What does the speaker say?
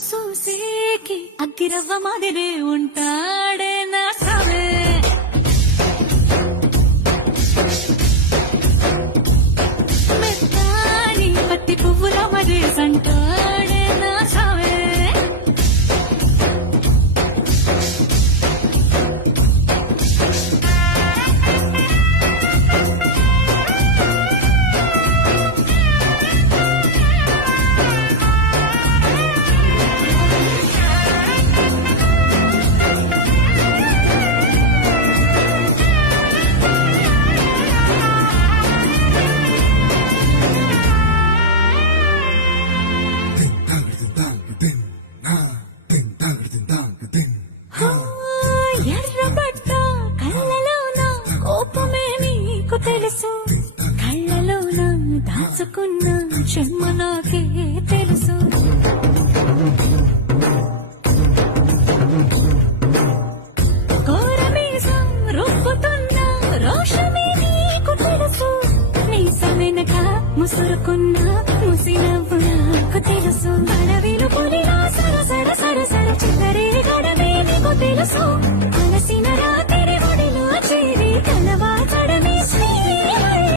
చూసేకి అగ్గిరవ్వ మాదిరే ఉంటాడే నా సావే మెత్తాని పత్తి పువ్వుల మరేసంటాడే నా సావే ఎర్రబడ్డ కళ్ళలోన కోపమే నీకు తెలుసు కళ్ళలోన దాచుకున్న చెమ్మ నాకే తెలుసు కోరమీసం రుబ్బుతున్న రోషమే నీకు తెలుసు మీసమెనక ముసురుకున్న ముసినవ్వు నాకు తెలుసు అడవిలు పులిలా సర సర సర సర చిల్లరే గడగ